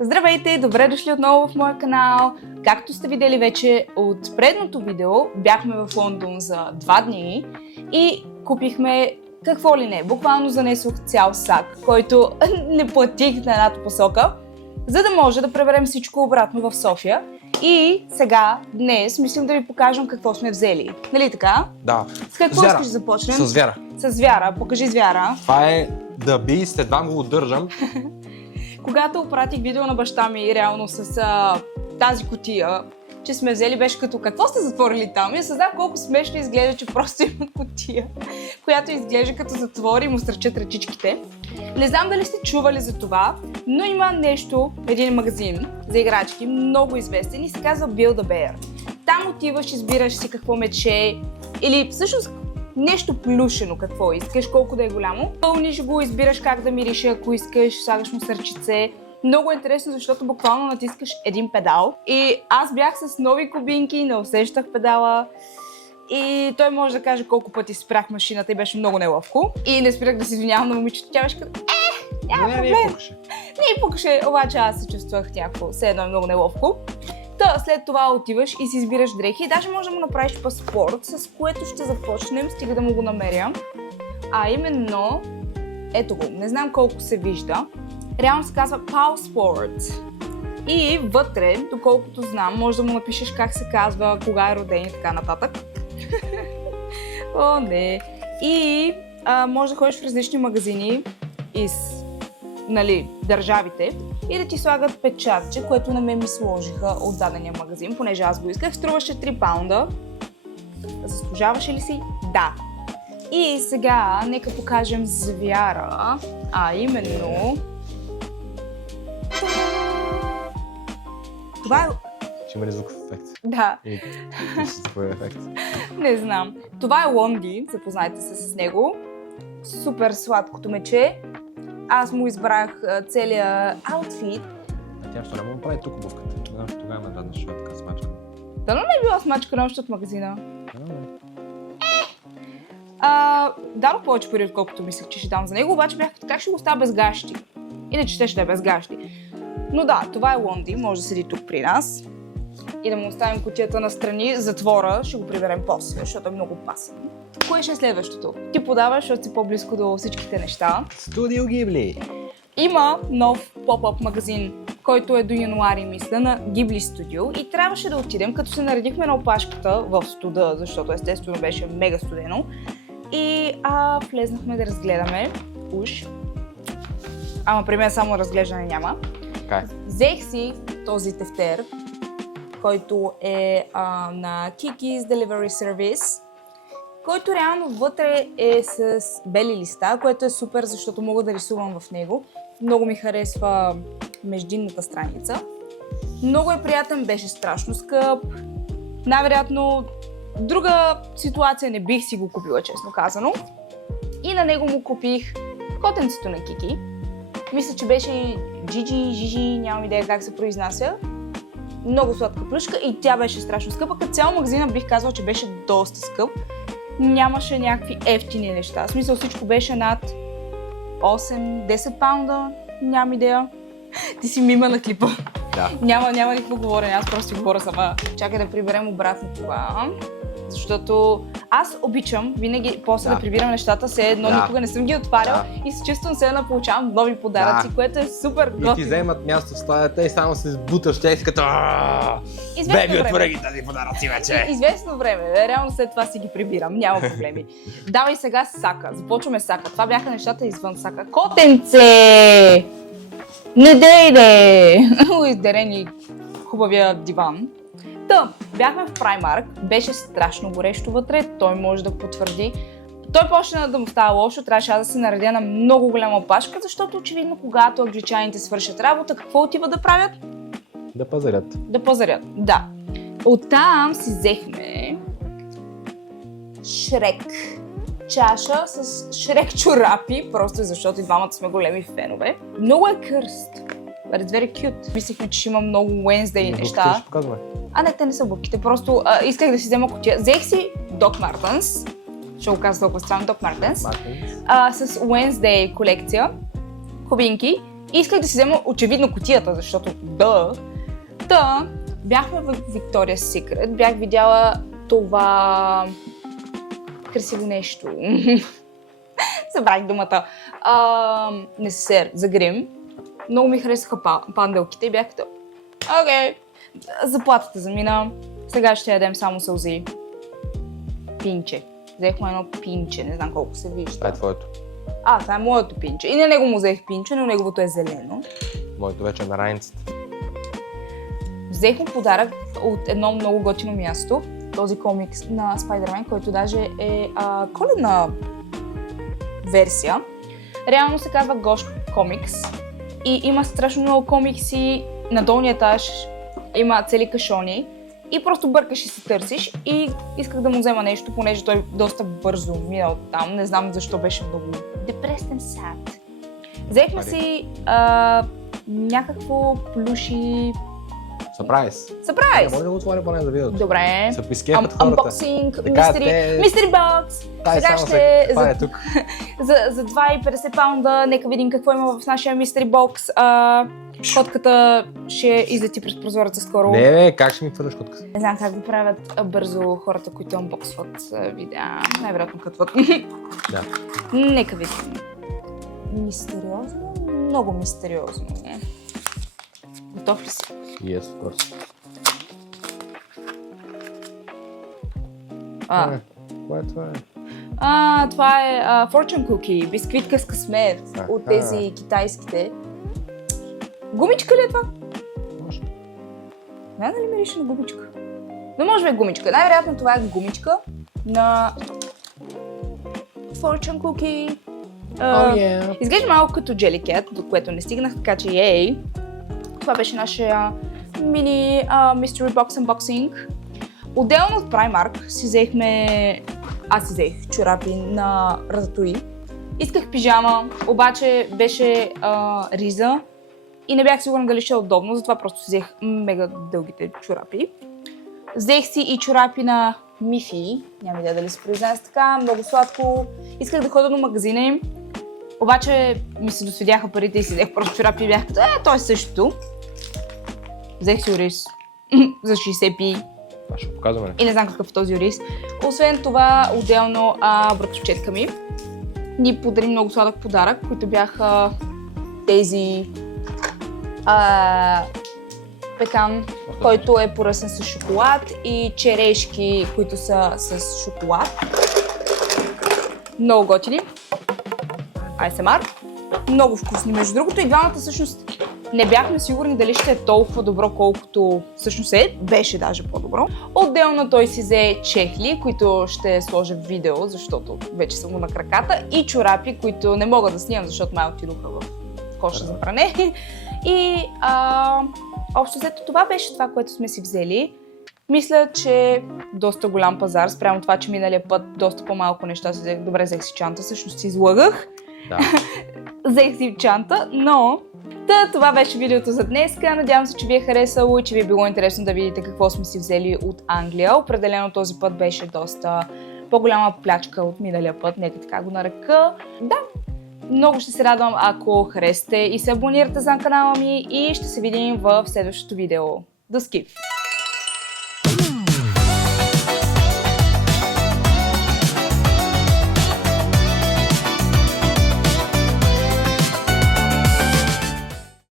Здравейте, добре дошли отново в моя канал. Както сте видели вече от предното видео, бяхме в Лондон за 2 дни и купихме какво ли не. Буквално занесох цял сак, който не платих на едната посока, за да може да преберем всичко обратно в София. И сега, днес, мислим да ви покажем какво сме взели. Нали така? Да. С какво искаш да започнем? С вяра. С вяра. Покажи с вяра. Това е The Beast, едва го удържам. Когато пратих видео на баща ми, реално с тази кутия, че сме взели, беше като какво сте затворили там? И съзнах колко смешно изглежда, че просто има кутия, която изглежда като затвори и му стърчат ръчичките. Не знам дали сте чували за това, но има нещо, един магазин за играчки, много известен и се казва Build-A-Bear. Там отиваш, избираш си какво мече или всъщност нещо плюшено, какво искаш, колко да е голямо. Пълниш го, избираш как да мирише, ако искаш, слагаш му сърчице. Много е интересно, защото буквално натискаш един педал. И аз бях с нови кубинки, не усещах педала. И той може да каже колко пъти спрях машината и беше много неловко. И не спирах да се извинявам на момичето. Тя беше като няма проблем. Не пукаше, обаче аз се чувствах някакво, все едно е много неловко. Та, след това отиваш и си избираш дрехи и даже може да му направиш паспорт, с което ще започнем, стига да му го намеря. А именно, ето го, не знам колко се вижда, реално се казва Passport. И вътре, доколкото знам, може да му напишеш как се казва, кога е роден и така нататък. О, не. И може да ходиш в различни магазини из държавите и да ти слагат печатче, което на мен ми сложиха от дадения магазин, понеже аз го исках. Струваше 3 паунда. Заслужаваше ли си? Да. И сега нека покажем звяра, а именно... Това е... Ще има ли звуков ефект? Да. И звуков ефект. Не знам. Това е Лонди, запознайте се с него. Супер сладкото мече. Аз му избрах целия аутфит. А тя ще няма прави тук обувката. Тогава ме веднъж ще е така смачкана. Дано не е била смачкана още от магазина. Дадох повече пари, отколкото мислех, че ще дам за него, обаче бях как ще го оставя без гащи. Иначе ще е без гащи. Но да, това е Лонди, може да седи тук при нас. И да му оставим кутията настрани, затвора ще го приберем после, защото е много опасен. Кое ще е следващото? Ти подаваш, защото си по-близко до всичките неща. Студио Гибли! Има нов поп-ап магазин, който е до януари, мисля, на Ghibli Studio и трябваше да отидем, като се наредихме на опашката в студа, защото естествено беше мега студено. И влезнахме да разгледаме уж. Ама при мен само разглеждане няма. Взех си този тефтер, който е на Kiki's Delivery Service, който реално вътре е с бели листа, което е супер, защото мога да рисувам в него. Много ми харесва междинната страница. Много е приятен, беше страшно скъп. Най-вероятно друга ситуация не бих си го купила, честно казано. И на него му купих котенцето на Кики. Мисля, че беше Жижи, нямам идея как се произнася. Много сладка плюшка и тя беше страшно скъпа. Като цяло магазина бих казала, че беше доста скъп. Нямаше някакви ефтини неща. В смисъл всичко беше над 8-10 паунда. Нямам идея. Ти си мима на клипа. Да. Няма никакво говорене, аз просто си говоря сама. Чакай да приберем обратно това. Защото аз обичам винаги после да прибирам нещата, все едно никога не съм ги отварял и се чувствам все едно получавам нови подаръци, което е супер готино. И ти вземат място в стаята и само се сбуташ тя и си като беби, отвори ги тези подаръци вече! Известно време, реално след това си ги прибирам, няма проблеми. Давай сега сака, започваме сака. Това бяха нещата извън сака. Котенце! Не дейде! Издерени хубавия диван. Та, бяхме в Primark, беше страшно горещо вътре, той може да потвърди. Той почна да му става лошо, трябваше да се наредя на много голяма опашка, защото очевидно когато англичаните свършат работа, какво отива да правят? Да пазарят. Да пазарят, да. Оттам си взехме Шрек. Чаша с Шрек чорапи, просто защото и двамата сме големи фенове. Много е кърст. It's very cute. Мислихме, че ще има много Wednesday неща. Не, те не са буките, просто исках да си взема кутия. Взех си Doc Martens, ще го каза толкова странно, Doc Martens, с Wednesday колекция, кубинки И исках да си взема очевидно кутията, защото бяхме в Victoria's Secret, бях видяла това красиво нещо. Събрах думата. Несесер за грим. Много ми харесаха панделките и бях като окей, заплатата замина, сега ще ядем само сълзи. Пинче. Взехме едно пинче, не знам колко се вижда. Това е твоето. Това е моето пинче. И на него му взех пинче, но неговото е зелено. Моето вече е на раницата. Взех му подарък от едно много готино място. Този комикс на Spider-Man, който даже е коледна версия. Реално се казва Гош комикс. И има страшно много комикси. На долния етаж има цели кашони. И просто бъркаш и се търсиш. И исках да му взема нещо, понеже той доста бързо мина от там. Не знам защо беше много depressed and sad. Взехме си някакво плюши. Сърпрайз. Сърпрайз! Може да го отворя поне да видят. Добре. Се пискефат хората. Unboxing, Mystery Box. Сега ще за 2,50 паунда, нека видим какво има в нашия Mystery Box. Котката ще излети през прозореца скоро. Не, как ще ми хвърляш котката? Не знам как го правят бързо хората, които unboxват видеа. Най-вероятно кътват. Да. Нека видим. Мистериозно? Много мистериозно. Готов ли си? Yes, of course. Кое е това? Това е Fortune Cookie, бисквитка с късмет от тези китайските. Гумичка ли е това? Може. Не, дали мирише на гумичка? Но може би е гумичка. Най-вероятно това е гумичка на Fortune Cookie. Изглежда малко като Jellycat, до което не стигнах, така че ей. Това беше нашия мини Mystery Box Unboxing. Отделно от Primark си взехме... Аз си взех чорапи на Рататуи. Исках пижама, обаче беше риза и не бях сигурна дали ще е удобно, затова просто си взех мега дългите чорапи. Взех си и чорапи на Мифи, няма идея дали се произнася така, много сладко. Исках да ходя до магазина им, обаче ми се досвидяха парите и си взех просто чорапи и бях като то е същото. Взех си ориз за 60 пи. Това ще показваме. И не знам какъв е този ориз. Освен това, отделно братовчетка ми ни подари много сладък подарък, които бяха тези пекан, който е поръсен с шоколад и черешки, които са с шоколад. Много готини. ASMR. Много вкусни, между другото. И двамата всъщност не бяхме сигурни дали ще е толкова добро, колкото всъщност беше даже по-добро. Отделно той си взе чехли, които ще сложа в видео, защото вече съм му на краката, и чорапи, които не мога да снимам, защото май отидоха в коша за пране. И общо взето това беше това, което сме си взели. Мисля, че доста голям пазар, спрямо това, че миналия път доста по-малко неща си взех. Добре, взех си чанта, всъщност си излъгах. Да. Взех си чанта, но това беше видеото за днес. Надявам се, че ви е харесало и че ви е било интересно да видите какво сме си взели от Англия. Определено този път беше доста по-голяма плячка от миналия път, нека така го нарека. Да, много ще се радвам, ако харесате и се абонирате за канала ми и ще се видим в следващото видео. До скип!